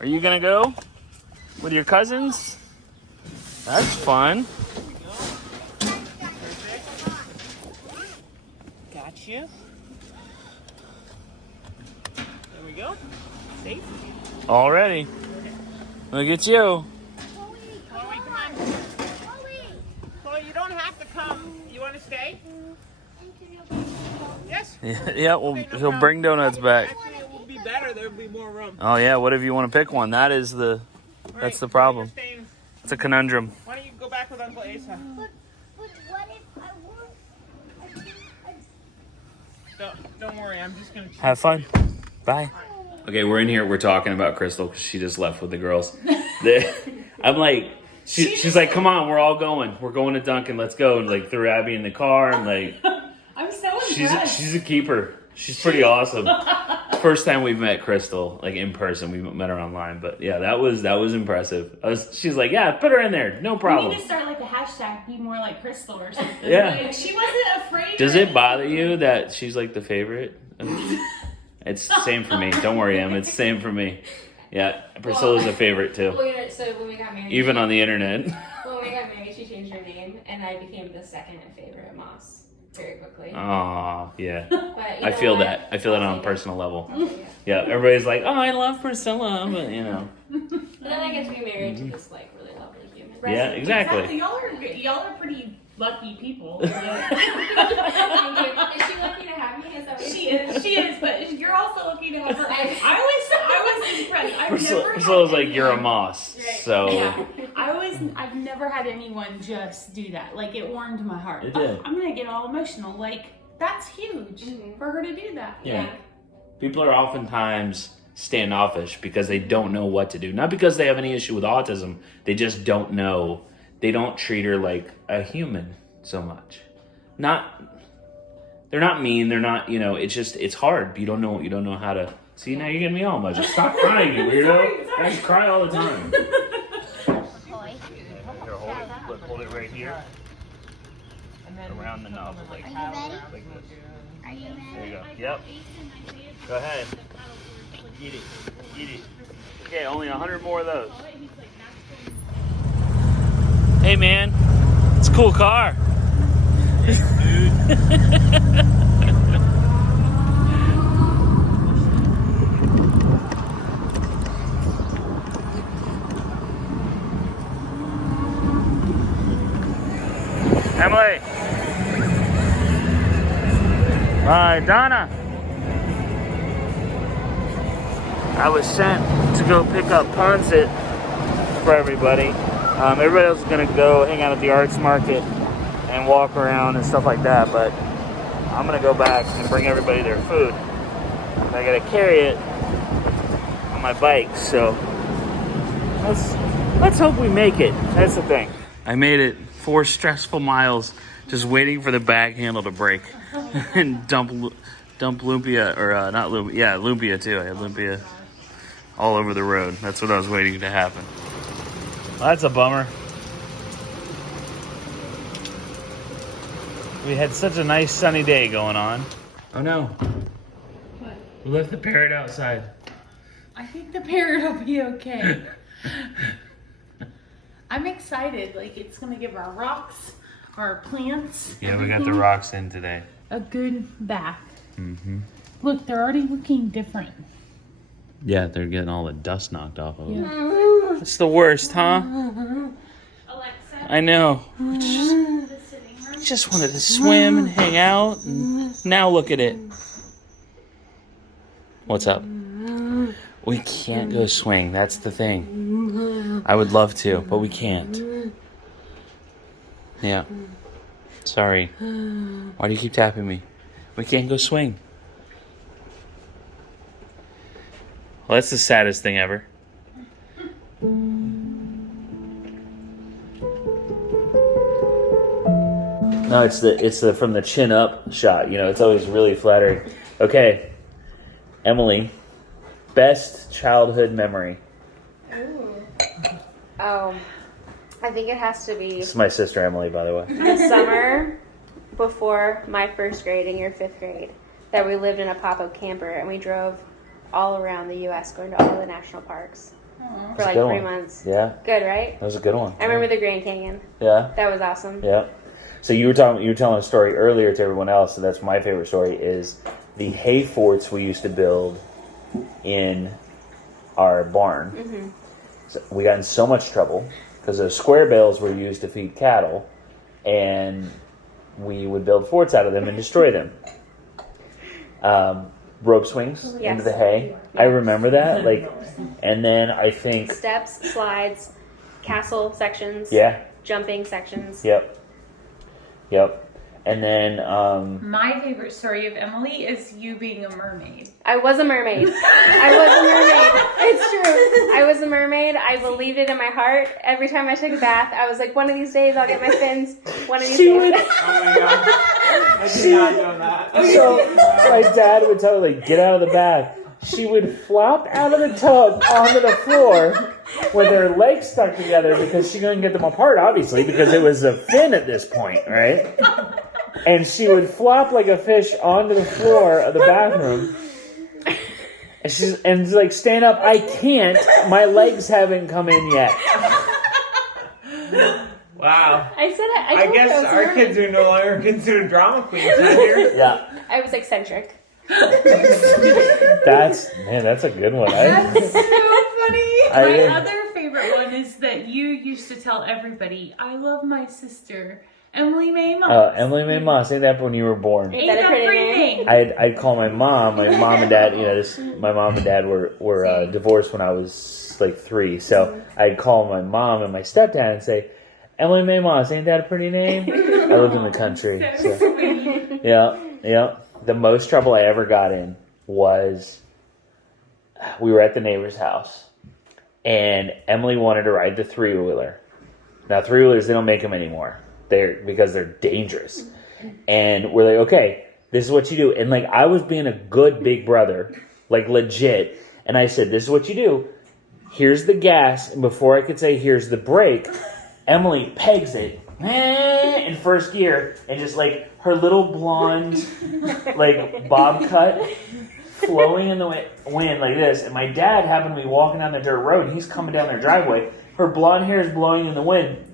Are you gonna go with your cousins? That's fun. Got you. There we go. Safe. Already. Look at you. Chloe, come on. Chloe, you don't have to come. You want to stay? Yes. Yeah, well, he'll bring donuts back. Actually, it will be better. There will be more room. Oh yeah, what if you want to pick one? That's the problem. It's a conundrum. Why don't you go back with Uncle Asa? But what if I want? Don't worry, I'm just gonna Have fun. Bye. Okay, we're in here. We're talking about Crystal because she just left with the girls. I'm like, she's like, come on, we're all going. We're going to Dunkin'. Let's go. And like threw Abby in the car and like, I'm so impressed. she's a keeper. She's pretty awesome. First time we've met Crystal like in person. We met her online, but yeah, that was impressive. She's like, yeah, put her in there, no problem. We need to start like a hashtag, be more like Crystal or something. Yeah. Like, she wasn't afraid. Does it bother you that she's like the favorite? It's the same for me. Don't worry, Em. It's the same for me. Yeah, Priscilla's a favorite too. So when we got married, Even on the internet. when we got married, she changed her name, and I became the second favorite Moss very quickly. Oh, yeah. But I feel that. I feel that on a personal level. Yeah, everybody's like, oh, I love Priscilla, but you know. But then I get to be married to this like really lovely human. Yeah, exactly. Y'all are pretty lucky people. Thank you. Is she lucky to have me? Is that what She is, but you're also lucky to have her. I was impressed. Priscilla's like, you're a Moss. So. Yeah. I've never had anyone just do that. Like, it warmed my heart. It did. I'm gonna get all emotional. Like, that's huge for her to do that. Yeah. People are oftentimes standoffish because they don't know what to do. Not because they have any issue with autism. They just don't know. They don't treat her like a human so much. They're not mean. They're not, it's hard. You don't know how to. See, now you're getting me all emotional. Stop crying, you weirdo. I cry all the time. Here, hold it right here. Around the knob, like this. Are you ready? There you go. Yep. Go ahead. Eat it. Okay, only 100 more of those. Hey, man. It's a cool car. Emily. Hi, Donna. I was sent to go pick up Ponset for everybody. Everybody else is going to go hang out at the arts market and walk around and stuff like that, but I'm going to go back and bring everybody their food. I got to carry it on my bike, so let's hope we make it. That's the thing. I made it 4 stressful miles just waiting for the bag handle to break and dump lumpia, or not lumpia, yeah, lumpia too. I had lumpia all over the road. That's what I was waiting to happen. Well, that's a bummer. We had such a nice sunny day going on. Oh no. What? We left the parrot outside. I think the parrot will be okay. I'm excited. Like, it's gonna give our rocks, our plants. Yeah, we got the rocks in today. A good bath. Mm-hmm. Look, they're already looking different. Yeah, they're getting all the dust knocked off of them. Yeah. It's the worst, huh? Alexa. I know. Just wanted to swim and hang out, and now look at it. What's up? We can't go swing. That's the thing. I would love to, but we can't. Yeah. Sorry. Why do you keep tapping me? We can't go swing. Well, that's the saddest thing ever. No, it's the from the chin up shot. It's always really flattering. Okay, Emily, best childhood memory. Oh, I think it has to be This is my sister Emily, by the way. the summer before my first grade in your 5th grade that we lived in a pop-up camper and we drove all around the U.S. going to all the national parks. for like good 3 one. months. Yeah, Good, right? that was a good one. I remember the Grand Canyon. Yeah, That was awesome. yeah. So you were telling a story earlier to everyone else, and that's my favorite story is the hay forts we used to build in our barn. Mm-hmm. So we got in so much trouble because those square bales were used to feed cattle, and we would build forts out of them and destroy them. Rope swings Yes. into the hay. I remember that. And then I think Steps, slides, castle sections, yeah, jumping sections. yep. And then My favorite story of Emily is you being a mermaid. I was a mermaid. It's true. I was a mermaid. I believed it in my heart. Every time I took a bath, I was like, one of these days I'll get my fins. One of these days. Oh my god. I did not know that. so my dad would tell her get out of the bath. She would flop out of the tub onto the floor with her legs stuck together because she couldn't get them apart, obviously, because it was a fin at this point, right? And she would flop like a fish onto the floor of the bathroom. And she's stand up. I can't. My legs haven't come in yet. Wow. I said it. I guess our kids are no longer considered drama queens out here. Yeah. I was eccentric. That's a good one. That's so funny. I- My other favorite one is that you used to tell everybody, I love my sister, Emily Mae Moss. Emily Mae Moss. Ain't that when you were born? Ain't Ain't that a that pretty pretty name? I'd call my mom. My mom and dad, my mom and dad were divorced when I was 3. So I'd call my mom and my stepdad and say, Emily Mae Moss, ain't that a pretty name? I lived in the country. So So. sweet. Yeah. The most trouble I ever got in was we were at the neighbor's house and Emily wanted to ride the 3-wheeler. Now 3-wheelers, they don't make them anymore. Because they're dangerous. And we're like, okay, this is what you do. And I was being a good big brother, legit. And I said, this is what you do. Here's the gas. And before I could say, here's the brake, Emily pegs it in first gear and just her little blonde bob cut flowing in the wind like this. And my dad happened to be walking down the dirt road and he's coming down their driveway. Her blonde hair is blowing in the wind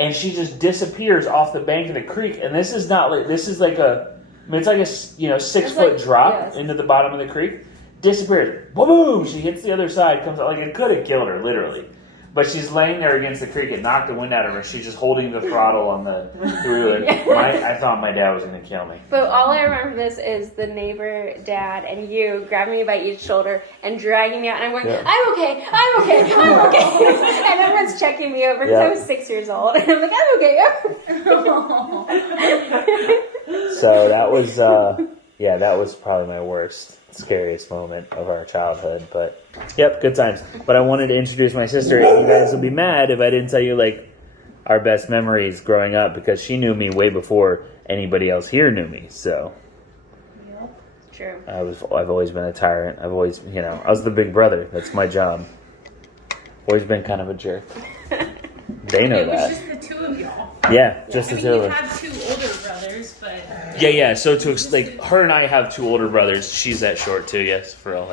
and she just disappears off the bank of the creek. And this is not it's like a 6-foot drop into the bottom of the creek. Disappears. Boom! She hits the other side, comes out it could have killed her, literally. But she's laying there against the creek. It knocked the wind out of her. She's just holding the throttle on the 3-wheeler. I thought my dad was going to kill me. But all I remember from this is the neighbor dad and you grabbing me by each shoulder and dragging me out. And I'm going, Yeah. I'm okay. And everyone's checking me over because I was 6 years old. And I'm like, I'm okay. So that was, that was probably my worst, scariest moment of our childhood. But, yep, good times. But I wanted to introduce my sister. And you guys will be mad if I didn't tell you, our best memories growing up because she knew me way before anybody else here knew me. So True. I've always been a tyrant. I've always, I was the big brother. That's my job. Always been kind of a jerk. They know It was that. just the two of y'all. Yeah, just I the mean, two you of us. had 2 older brothers, but... Yeah. So her and I have 2 older brothers. She's that short too. Yes, for real.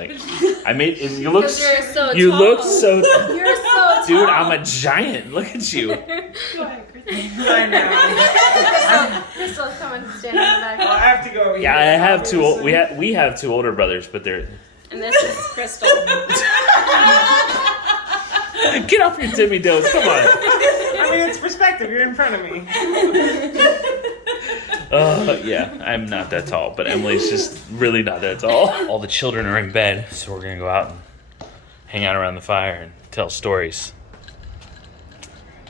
I made. You look. You're so You tall. look so. You're so Dude, I'm a giant. Look at you. Go ahead, Kristen. I know. Crystal, come and stand in the back. Well, I have to go. Yeah, I have 2. We have 2 older brothers, but they're. And this is Crystal. Get off your tippy toes. Come on. I mean, it's perspective. You're in front of me. Yeah, I'm not that tall, but Emily's just really not that tall. All the children are in bed, so we're gonna go out and hang out around the fire and tell stories.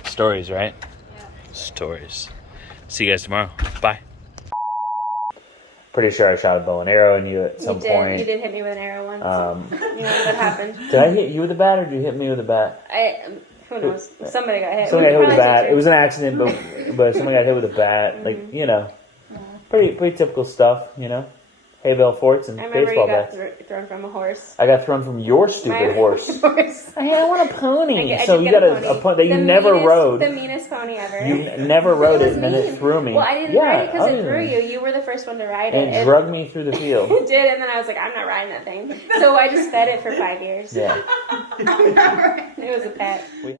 Stories, right? Yeah. Stories. See you guys tomorrow. Bye. Pretty sure I shot a bow and arrow in you at some point. You did hit me with an arrow once. You know what happened? Did I hit you with a bat or did you hit me with a bat? Who knows? Somebody got hit. Somebody got hit with a bat. Probably It was an accident, but somebody got hit with a bat. Pretty typical stuff, hay bale forts and I remember baseball you got bats. thrown from a horse. I got thrown from your stupid horse. Hey, I want a pony. So you got a pony that you never rode. The meanest pony ever. You never rode it, and then mean. it threw me. Well, I didn't ride it because it threw you. You were the first one to ride it. And it drugged me through the field. It did, and then I was like, I'm not riding that thing. So I just fed it for 5 years. Yeah. It was a pet.